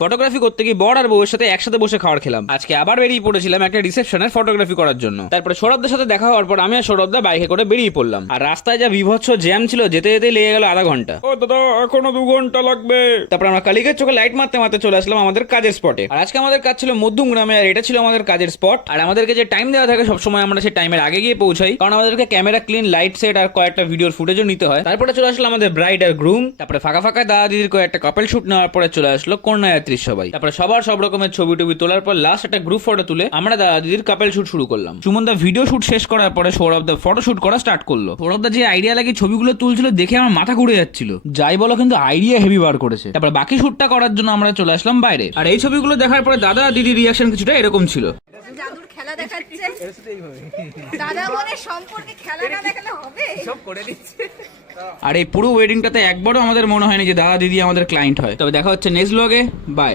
Photography করতে গিয়ে বর আর বউয়ের সাথে একসাথে বসে খাবার খেলাম। আজকে আবার বেরিয়ে পড়েছিলাম একটা রিসেপশনের ফটোগ্রাফি করার জন্য। তারপরে সৌরভদের সাথে দেখা হওয়ার পর আমি আর সৌরভদা বাইকে করে বেরিয়ে পড়লাম। আর রাস্তায় যা বিভৎস জ্যাম ছিল, যেতে যেতে লেগে গেল আধা ঘন্টা। ও দাদা, এখনো 2 ঘন্টা লাগবে। তারপর আমরা কালিকের চোখে লাইট মারতে মারতে চলে আসলাম আমাদের কাজের স্পটে। আর আজকে আমাদের কাজ ছিল মধ্যমগ্রামে, আর এটা ছিল আমাদের কাজের স্পট। আর আমাদেরকে যে টাইম দেওয়া থাকে সবসময় আমরা সেই টাইমের আগে গিয়ে পৌঁছাই, কারণ আমাদেরকে ক্যামেরা ক্লিন, লাইট সেট আর কয়েকটা ভিডিওর ফুটেজও নিতে হয়। তারপরে চলে আসলো আমাদের ব্রাইড আর গ্রুম। তারপরে ফাঁকা ফাঁকা দাদা দিদির কয়েকটা কাপল শুট নেওয়ার পরে চলে আসলো কন্যাযাত্রীর সবাই। তারপরে সবার সব রকমের ছবি টবি তোলার পর লাস্ট একটা গ্রুপ ফটো তুলে আমরা দাদা দিদির কাপল শুট শুরু করলাম। সুমনদা ভিডিও শুট শেষ করার পরে সৌরভদা ফটো শুট করা স্টার্ট করলো। সৌরভদা যে আইডিয়া লাগে ছবিগুলো তুলছিল দেখে আমার মাথা ঘুরে যাচ্ছিল। যাই বলো, কিন্তু আইডিয়া হেভি বার করেছে। তারপর বাকি শুটটা করার জন্য আমরা চলে আসলাম বাইরে। আর এই ছবিগুলো দেখার পরে দাদা দিদির রিয়াকশন কিছুটা এরকম ছিল। জাদুর খেলা দেখাচ্ছে দাদা, মনে সম্পর্কে খেলা না দেখালে হবে, সব করে দিচ্ছে। আর এই পুরো ওয়েডিংটাতে একবারও আমাদের মনে হয়নি যে দাদা দিদি আমাদের ক্লায়েন্ট হয়। তবে দেখা হচ্ছে নেক্সট ব্লগে। বাই।